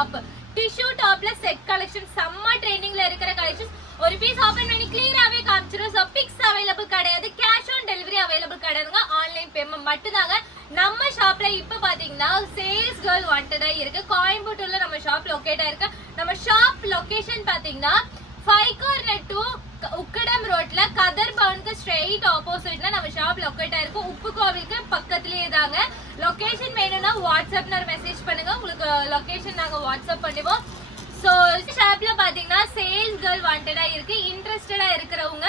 Top tissue டாப்ல set collection செம்ம ட்ரெண்டிங்ல இருக்கிற கலெக்ஷன் ஒரு பீஸ் ஓபன் பண்ணி கிளியராவே காமிச்சிடும் ஸோ பிக்ஸ் அவைலபிள் கிடையாது. கேஷ் ஆன் டெலிவரி அவைலபிள் கிடையாதுங்க. ஆன்லைன் பேமெண்ட் மட்டும்தாங்க. நம்ம ஷாப்ல இப்ப பாத்தீங்கன்னா சேல்ஸ் கேர்ள் வாண்டடா இருக்கு. கோயம்புத்தூர்ல நம்ம ஷாப் லொகேட் ஆயிருக்கு நம்ம ஷாப் லொகேஷன் பாத்தீங்கன்னா ஃபைவ் கார்னர் டூ உக்கடம் ரோட்ல கதர் பவனுக்கு ஸ்ட்ரெயிட் ஆப்போசிட்ல நம்ம ஷாப் லொக்கேட் ஆயிருக்கும். உப்பு கோவிலுக்கு பக்கத்துலயே தாங்க. லொகேஷன் வேணும்னா வாட்ஸ்அப் மெசேஜ் பண்ணுங்க. உங்களுக்கு லொகேஷன் நாங்க வாட்ஸ்அப் பண்ணுவோம். ஸோ ஷாப்ல பாத்தீங்கன்னா சேல்ஸ் கேர்ள் வாண்டடா இருக்கு. இன்ட்ரெஸ்டடா இருக்கிறவங்க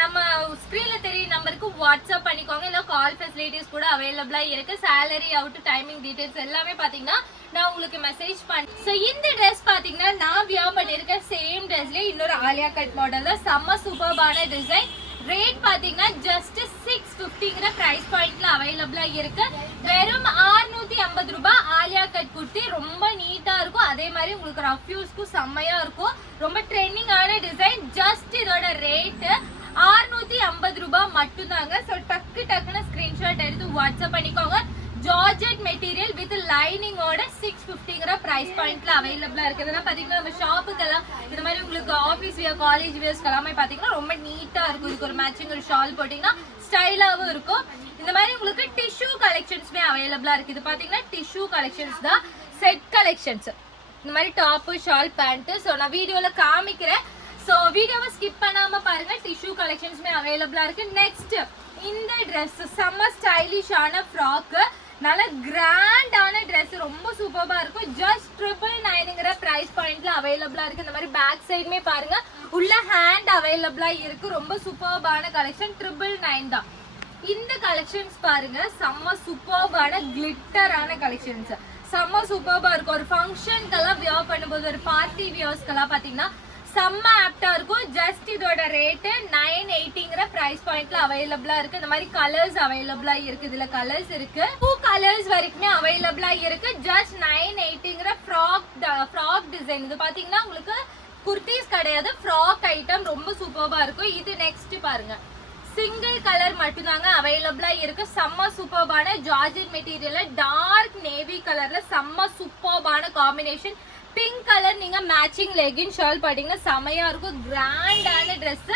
நம்ம ஸ்க்ரீன்ல தெரிய நம்பருக்கு வாட்ஸ்அப் பண்ணிக்கோங்க. இல்லை கால் ஃபெசிலிட்டிஸ் கூட அவைலபிளாக இருக்கு. சேலரி அவுட் டைமிங் டீடைல்ஸ் எல்லாமே பார்த்தீங்கன்னா நான் உங்களுக்கு மெசேஜ் பண்ணேன் ஸோ இந்த ட்ரெஸ் பார்த்தீங்கன்னா நான் வியா பண்ணியிருக்க சேம் ட்ரெஸ்லேயே இன்னொரு ஆலியா கட் மாடல்ல செம்ம சூப்பர்பான டிசைன் ரேட் பாத்தீங்கன்னா ஜஸ்ட் சிக்ஸ் பிப்டிங்கிற பிரைஸ் பாயிண்ட்ல அவைலபிளா இருக்கு. வெறும் 650 ஐம்பது ரூபாய் ஆலியா கட் குர்த்தி. ரொம்ப நீட்டா இருக்கும். அதே மாதிரி உங்களுக்கு ரஃப் யூஸ்க்கும் செம்மையா இருக்கும். ரொம்ப ட்ரெண்டிங்கான டிசைன் ஜஸ்ட் இதோட ரேட் 650 ஐம்பது ரூபாய் மட்டும்தாங்க. ஸோ டக்கு டக்குன்னு ஸ்கிரீன்ஷாட் எடுத்து வாட்ஸ்அப் பண்ணிக்கோங்க. ஜார்ஜெட் மெட் வித் லைனிங்கோட சிக்ஸ் ஃபிஃப்டிங்கிற ப்ரைஸ் பாயிண்ட்ல அவைலபிளா இருக்குதுன்னா பாத்தீங்கன்னா நம்ம ஷாப்புக்கெல்லாம் இந்த மாதிரி உங்களுக்கு ஆஃபீஸ் வியர் காலேஜ் வியர்ஸ்க்கு எல்லாமே பாத்தீங்கன்னா ரொம்ப நீட்டா இருக்கும். இதுக்கு ஒரு மேட்சிங் ஒரு ஷால் போட்டீங்கன்னா ஸ்டைலாகவும் இருக்கும். இந்த மாதிரி உங்களுக்கு டிஷ்யூ கலெக்ஷன்ஸுமே அவைலபிளா இருக்கு. இது பாத்தீங்கன்னா டிஷ்யூ கலெக்ஷன்ஸ் தான். செட் கலெக்ஷன்ஸ் இந்த மாதிரி டாப்பு ஷால் பேண்ட்டு ஸோ நான் வீடியோவில் காமிக்கிறேன். ஸோ வீடியோவை ஸ்கிப் பண்ணாமல் பாருங்கள் டிஷ்யூ கலெக்ஷன்ஸுமே அவைலபிளாக இருக்குது நெக்ஸ்ட் இந்த ட்ரெஸ் செம்ம ஸ்டைலிஷான ஃப்ராக்கு நல்ல கிராண்டான ட்ரெஸ் ரொம்ப சூப்பராக இருக்கும். ஜஸ்ட் ட்ரிபிள் நைனுங்கிற ப்ரைஸ் பாயிண்ட்ல அவைலபிளா இருக்கு. இந்த மாதிரி பேக் சைடுமே பாருங்க. உள்ள ஹேண்ட் அவைலபிளா இருக்கு. ரொம்ப சூப்பர்பான கலெக்ஷன் ட்ரிபிள் நைன் தான். இந்த கலெக்ஷன்ஸ் பாருங்க. செம்ம சூப்பர்பான கிளிட்டரான கலெக்ஷன்ஸ் செம்ம சூப்பர்பா இருக்கும். ஒரு ஃபங்க்ஷனுக்கெல்லாம் வியர் பண்ணும்போது ஒரு பார்ட்டி வியர்ஸ்க்கெல்லாம் பார்த்தீங்கன்னா செம்ம ஆப்டா இருக்கும். ஜஸ்ட் இதோட ரேட்டு நைன் எயிட்டிங்கிற ப்ரைஸ் பாயிண்ட்ல அவைலபிளா இருக்கு. இந்த மாதிரி கலர்ஸ் அவைலபிளா இருக்கு. இதுல கலர்ஸ் இருக்கு. டூ கலர்ஸ் வரைக்குமே அவைலபிளா இருக்கு. ஜஸ்ட் நைன் எயிட்டிங்கிற ஃப்ராக் ஃப்ராக் டிசைன் இது பாத்தீங்கன்னா உங்களுக்கு குர்த்திஸ் கிடையாது. ஃப்ராக் ஐட்டம் ரொம்ப சூப்பர்வா இருக்கும். இது நெக்ஸ்ட் பாருங்க. சிங்கிள் கலர் மட்டும்தாங்க அவைலபிளா இருக்கு. செம்ம சூப்பர்பான ஜார்ஜெட் மெட்டீரியல்ல டார்க் நேவி கலர்ல செம்ம சூப்பர்பான காம்பினேஷன் பிங்க் கலர் நீங்க மேட்சிங் லெகின் ஷால் பாத்தீங்கன்னா செமையா இருக்கும். கிராண்டான ட்ரெஸ்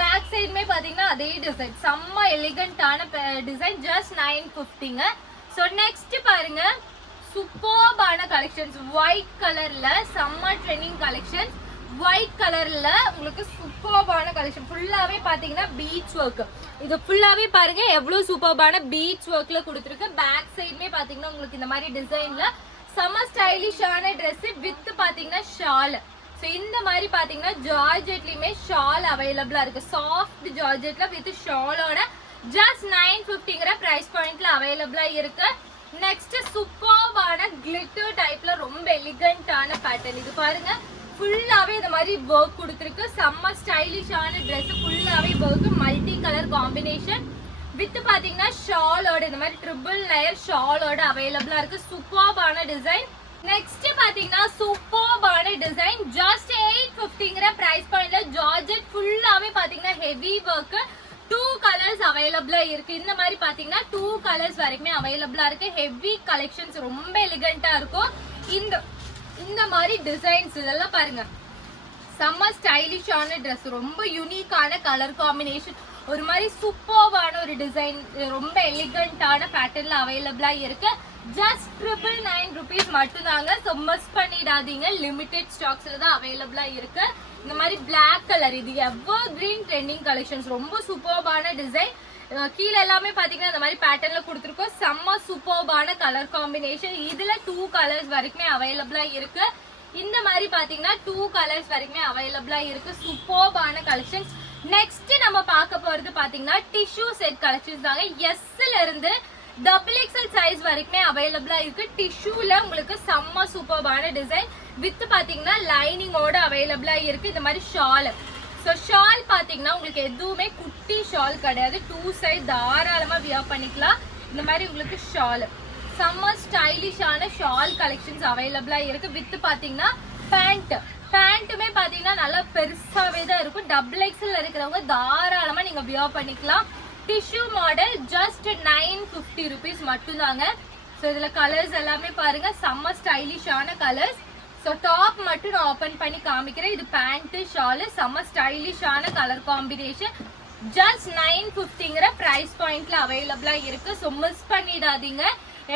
பேக் சைடுமே பாத்தீங்கன்னா அதே டிசைன் செம்ம எலிகண்டான டிசைன் ஜஸ்ட் நைன் ஃபிஃப்டிங்க ஸோ நெக்ஸ்ட் பாருங்க. சூப்பர்பான கலெக்ஷன்ஸ் ஒயிட் கலர்ல செம்ம ட்ரெண்டிங் கலெக்ஷன்ஸ் ஒயிட் கலர்ல உங்களுக்கு சூப்பர்பான கலெக்ஷன் ஃபுல்லாவே பாத்தீங்கன்னா பீச் ஒர்க் இது ஃபுல்லாவே பாருங்க. எவ்வளவு சூப்பர்பான பீச் ஒர்க்ல கொடுத்துருக்கு. பேக் சைடுமே பாத்தீங்கன்னா உங்களுக்கு இந்த மாதிரி டிசைன்ல செம ஸ்டைலிஷான ட்ரெஸ் வித் பாத்தீங்கன்னா ஷால் ஸோ இந்த மாதிரி பாத்தீங்கன்னா ஜார்ஜெட்லயுமே ஷால் அவைலபிளா இருக்கு. சாஃப்ட் ஜார்ஜெட்ல வித் ஷாலோட ஜஸ்ட் நைன் ஃபிஃப்டிங்கிற பிரைஸ் பாயிண்ட்ல அவைலபிளா இருக்கு. நெக்ஸ்ட் சூப்பர்வான கிளிட்டர் டைப்ல ரொம்ப எலிகண்டான பேட்டர்ன் இது பாருங்க ஃபுல்லாவே இந்த மாதிரி ஒர்க் கொடுத்துருக்கு. செம்ம ஸ்டைலிஷான ட்ரெஸ் ஃபுல்லாவே work multi colour combination with பாத்தீங்கன்னா ஷாலோட இந்த மாதிரி ட்ரிபிள் நயர் ஷாலோட அவைலபிளா இருக்கு. சூப்பர்பான டிசைன் நெக்ஸ்ட் பாத்தீங்கன்னா சூப்பர்பான டிசைன் ஜஸ்ட் எயிட் ஃபிஃப்டிங்கிற பிரைஸ் பாயிண்ட்ல ஜார்ஜெட் ஃபுல்லாவே பாத்தீங்கன்னா ஹெவி ஒர்க் டூ கலர்ஸ் அவைலபிளா இருக்கு. இந்த மாதிரி பாத்தீங்கன்னா டூ கலர்ஸ் வரைக்குமே அவைலபிளா இருக்கு. ஹெவி கலெக்ஷன்ஸ் ரொம்ப எலிகண்டா இருக்கும். இந்த இந்த மாதிரி டிசைன்ஸ் இதெல்லாம் பாருங்க. செம்ம ஸ்டைலிஷான ட்ரெஸ் ரொம்ப யூனிக்கான கலர் காம்பினேஷன் ஒரு மாதிரி சூப்பர்வான ஒரு டிசைன் ரொம்ப எலிகண்டான பேட்டர்ன்ல அவைலபிளா இருக்கு. ஜஸ்ட் ட்ரிபிள் நைன் ருபீஸ் மட்டும்தாங்க. ஸோ மிஸ் பண்ணிடாதீங்க. லிமிடெட் ஸ்டாக்ஸில் தான் அவைலபிளாக இருக்கு. இந்த மாதிரி பிளாக் கலர் இது எவ்வளோ கிரீன் ட்ரெண்டிங் கலெக்ஷன்ஸ் ரொம்ப சூப்பர்வான டிசைன் கீழே எல்லாமே பார்த்தீங்கன்னா இந்த மாதிரி பேட்டர்னில் கொடுத்துருக்கோம். செம்ம சூப்பர்பான கலர் காம்பினேஷன் இதில் டூ கலர்ஸ் வரைக்குமே அவைலபிளாக இருக்குது இந்த மாதிரி பாத்தீங்கன்னா டூ கலர்ஸ் வரைக்குமே அவைலபிளா இருக்கு. சூப்பர்பான கலெக்ஷன்ஸ் நெக்ஸ்ட் நம்ம பார்க்க போறது பாத்தீங்கன்னா டிஷ்யூ செட் கலெக்ஷன்ஸ் தாங்க. எஸ்ல இருந்து டபுள் எக்ஸல் சைஸ் வரைக்குமே அவைலபிளா இருக்கு. டிஷ்யூல உங்களுக்கு செம்ம சூப்பர்பான டிசைன் வித் பாத்தீங்கன்னா லைனிங்கோட அவைலபிளா இருக்கு. இந்த மாதிரி ஷால் ஸோ ஷால் பாத்தீங்கன்னா உங்களுக்கு எதுவுமே குட்டி ஷால் கிடையாது. டூ சைட் தாராளமா வியர் பண்ணிக்கலாம். இந்த மாதிரி உங்களுக்கு ஷால் செம்ம ஸ்டைலிஷான ஷால் கலெக்ஷன்ஸ் அவைலபிளா இருக்கு. வித் பாத்தீங்கன்னா பேண்ட் பேண்ட்டுமே பாத்தீங்கன்னா நல்லா பெருசாவே தான் இருக்கும். டபுள் எக்ஸ்எல் இருக்கிறவங்க தாராளமா நீங்க வியர் பண்ணிக்கலாம். Tissue model just nine fifty rupees மட்டும்தாங்க. ஸோ இதுல கலர்ஸ் எல்லாமே பாருங்க. செம்ம ஸ்டைலிஷான கலர்ஸ் ஸோ டாப் மட்டும் நான் ஓப்பன் பண்ணி காமிக்கிறேன். இது பேண்ட்டு ஷாலு செம்ம ஸ்டைலிஷான கலர் காம்பினேஷன் ஜஸ்ட் நைன் ஃபிஃப்டிங்கிற ப்ரைஸ் பாயிண்ட்ல அவைலபிளா இருக்கு. ஸோ மிஸ் பண்ணிடாதீங்க.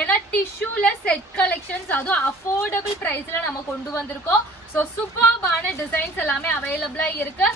ஏன்னா டிஷ்யூல செட் கலெக்ஷன்ஸ் அதுவும் அஃபோர்டபுள் ப்ரைஸ்ல நம்ம கொண்டு வந்திருக்கோம். ஸோ சூப்பர்பான டிசைன்ஸ் எல்லாமே அவைலபிளா இருக்கு.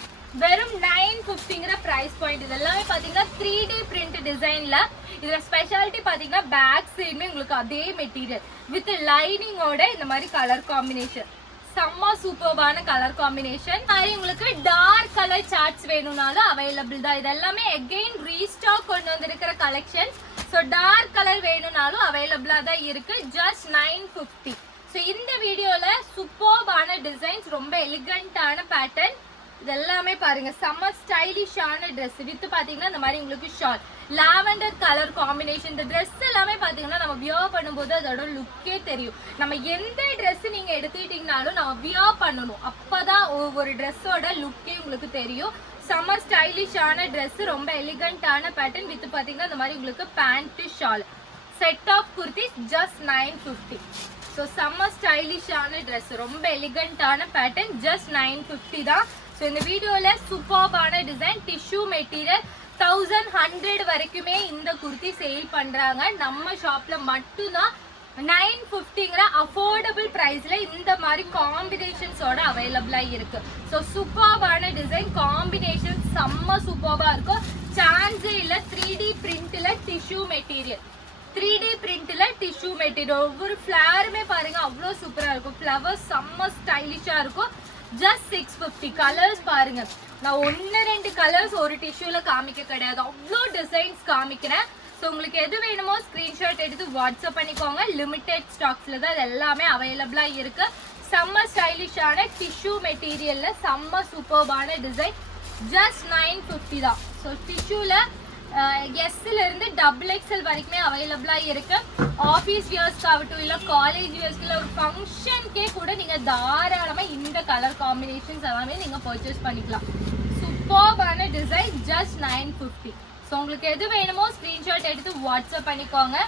வெறும் நைன் ஃபிஃப்டிங்கிற ப்ரைஸ் பாயிண்ட் இது எல்லாமே பார்த்தீங்கன்னா த்ரீ டி பிரிண்ட் டிசைனில் இதில் ஸ்பெஷாலிட்டி பார்த்தீங்கன்னா பேக் சைடுமே உங்களுக்கு அதே மெட்டீரியல் வித் லைனிங்கோட இந்த மாதிரி கலர் காம்பினேஷன் செம்ம சூப்பர்பான கலர் காம்பினேஷன் மாதிரி உங்களுக்கு டார்க் கலர் சார்ட்ஸ் வேணும்னாலும் அவைலபிள் தான் இது எல்லாமே எகெயின் ரீஸ்டாக் கொண்டு வந்திருக்கிற கலெக்ஷன்ஸ் ஸோ டார்க் கலர் வேணும்னாலும் அவைலபிளாக தான் இருக்குது ஜஸ்ட் நைன் ஃபிஃப்டி ஸோ இந்த வீடியோவில் சூப்பர்பான டிசைன்ஸ் ரொம்ப எலிகண்டான பேட்டர்ன் இது எல்லாமே பாருங்க. செம்ம ஸ்டைலிஷான ட்ரெஸ் வித் பார்த்தீங்கன்னா இந்த மாதிரி உங்களுக்கு ஷால் லாவெண்டர் கலர் காம்பினேஷன் இந்த ட்ரெஸ் எல்லாமே பார்த்தீங்கன்னா நம்ம வியர் பண்ணும்போது அதோட லுக்கே தெரியும். நம்ம எந்த ட்ரெஸ் நீங்கள் எடுத்துக்கிட்டீங்கனாலும் நம்ம வியர் பண்ணணும். அப்போ தான் ஒவ்வொரு ட்ரெஸ்ஸோட லுக்கே உங்களுக்கு தெரியும். செம்ம ஸ்டைலிஷான ட்ரெஸ்ஸு ரொம்ப எலிகண்டான பேட்டர்ன் வித் பார்த்தீங்கன்னா இந்த மாதிரி உங்களுக்கு pant shawl set of kurtis just nine fifty so செம்ம ஸ்டைலிஷான ட்ரெஸ் ரொம்ப எலிகண்டான பேட்டர்ன் ஜஸ்ட் நைன் ஃபிஃப்டி தான். ஸோ இந்த வீடியோவில் superb design tissue material thousand hundred வரைக்குமே இந்த குர்த்தி சேல் பண்ணுறாங்க நம்ம ஷாப்பில் மட்டும்தான் நைன் ஃபிஃப்டிங்கிற அஃபோர்டபுள் ப்ரைஸில் இந்த மாதிரி காம்பினேஷன்ஸோட அவைலபிளாக இருக்கு. ஸோ சூப்பர்பான டிசைன் காம்பினேஷன் செம்ம சூப்பர்பாக இருக்கும் சான்ஸே இல்லை த்ரீ டி பிரிண்டில் டிஷ்யூ மெட்டீரியல் த்ரீ டி பிரிண்டில் டிஷ்யூ மெட்டீரியல் ஒவ்வொரு ஃப்ளாருமே பாருங்கள் அவ்வளோ சூப்பராக இருக்கும். ஃப்ளவர்ஸ் செம்ம ஸ்டைலிஷாக இருக்கும். ஜஸ்ட் சிக்ஸ் ஃபிஃப்டி கலர்ஸ் பாருங்கள் நான் ஒன்று ரெண்டு கலர்ஸ் ஒரு டிஷ்யூவில் காமிக்க கிடையாது. அவ்வளோ டிசைன்ஸ் காமிக்கிறேன். ஸோ உங்களுக்கு எது வேணுமோ ஸ்க்ரீன்ஷாட் எடுத்து வாட்ஸ்அப் பண்ணிக்கோங்க. லிமிடெட் ஸ்டாக்ஸில் தான் அது எல்லாமே அவைலபிளாக இருக்குது செம்ம ஸ்டைலிஷான டிஷ்யூ மெட்டீரியலில் செம்ம சூப்பர்பான டிசைன் ஜஸ்ட் நைன் ஃபிஃப்டி தான். ஸோ டிஷ்யூவில் எஸ்லேருந்து டபுள் எக்ஸ்எல் வரைக்குமே அவைலபிளாக இருக்குது ஆஃபீஸ் வியர்ஸ்க்கு ஆகட்டும் காலேஜ் வியர்ஸ்க்கு இல்லை ஒரு ஃபங்க்ஷனுக்கே கூட நீங்கள் தாராளமாக இந்த கலர் காம்பினேஷன்ஸ் எல்லாமே நீங்கள் பர்ச்சேஸ் பண்ணிக்கலாம். சூப்பர்பான design just nine fifty so உங்களுக்கு எது வேணுமோ ஸ்க்ரீன்ஷாட் எடுத்து வாட்ஸ்அப் பண்ணிக்கோங்க.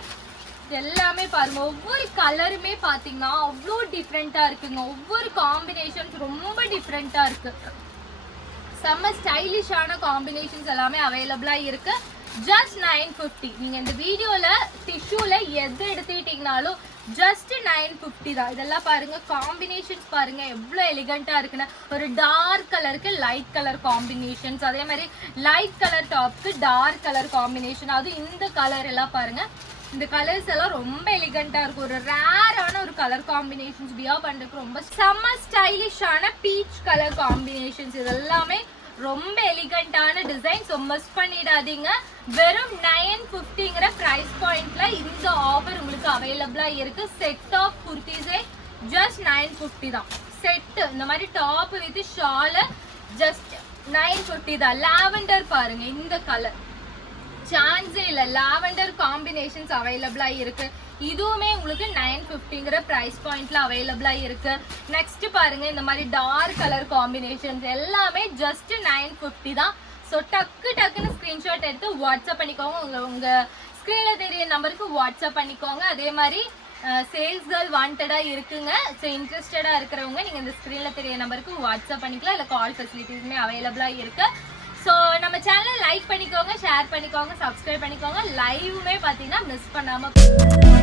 இது எல்லாமே பாருங்க. ஒவ்வொரு கலருமே பார்த்தீங்கன்னா அவ்வளோ டிஃப்ரெண்ட்டாக இருக்குங்க. ஒவ்வொரு காம்பினேஷன்ஸ் ரொம்ப டிஃப்ரெண்ட்டாக இருக்கு. செம்ம ஸ்டைலிஷான காம்பினேஷன்ஸ் எல்லாமே அவைலபிளாக இருக்கு. ஜஸ்ட் நைன் ஃபிஃப்டி நீங்கள் இந்த வீடியோவில் டிஷ்யூவில் எது எடுத்துக்கிட்டிங்கனாலும் ஜஸ்ட் நைன் ஃபிஃப்டி தான். இதெல்லாம் பாருங்க காம்பினேஷன்ஸ் பாருங்க எவ்வளோ எலிகண்ட்டாக இருக்குன்னு. ஒரு டார்க் கலருக்கு லைட் கலர் காம்பினேஷன்ஸ் அதே மாதிரி லைட் கலர் டாப்க்கு டார்க் கலர் காம்பினேஷன் அதுவும் இந்த கலர் எல்லாம் பாருங்க. இந்த கலர்ஸ் எல்லாம் ரொம்ப எலிகண்டா இருக்கும். ஒரு ரேரான ஒரு கலர் காம்பினேஷன்ஸ் பியா பண்றதுக்கு ரொம்ப செம்ம ஸ்டைலிஷான பீச் கலர் காம்பினேஷன்ஸ் இதெல்லாமே ரொம்ப எலிகண்டான டிசைன் ஸோ மிஸ் பண்ணிடாதீங்க. வெறும் நைன் ஃபிஃப்டிங்கிற ப்ரைஸ் பாயிண்ட்ல இந்த ஆஃபர் உங்களுக்கு அவைலபிளா இருக்கு. செட் ஆஃப் குர்த்திஸே ஜஸ்ட் நைன் ஃபிஃப்டி தான். செட்டு இந்த மாதிரி top with shawl just nine fifty தான். லாவெண்டர் பாருங்க இந்த கலர் சான்ஸே இல்லை. லாவெண்டர் காம்பினேஷன்ஸ் அவைலபிளாக இருக்கு. இதுவுமே உங்களுக்கு நைன் ஃபிஃப்டிங்கிற ப்ரைஸ் பாயிண்ட்ல அவைலபிளாக இருக்கு. நெக்ஸ்ட் பாருங்க இந்த மாதிரி டார்க் கலர் காம்பினேஷன்ஸ் எல்லாமே ஜஸ்ட் நைன் ஃபிஃப்டி தான். ஸோ டக்கு டக்குன்னு ஸ்க்ரீன்ஷாட் எடுத்து வாட்ஸ்அப் பண்ணிக்கோங்க. உங்க உங்க ஸ்க்ரீனில் தெரிய நம்பருக்கு வாட்ஸ்அப் பண்ணிக்கோங்க. அதே மாதிரி சேல்ஸ் கேர்ள் வாண்டடாக இருக்குங்க. ஸோ இன்ட்ரெஸ்டடாக இருக்கிறவங்க நீங்கள் இந்த ஸ்க்ரீனில் தெரிய நம்பருக்கு வாட்ஸ்அப் பண்ணிக்கலாம். இல்லை கால் ஃபெசிலிட்டிஸுமே அவைலபிளாக இருக்கு. ஸோ நம்ம சேனலை லைக் பண்ணிக்கோங்க ஷேர் பண்ணிக்கோங்க சப்ஸ்கிரைப் பண்ணிக்கோங்க. லைவுமே பார்த்தீங்கன்னா மிஸ் பண்ணாமல்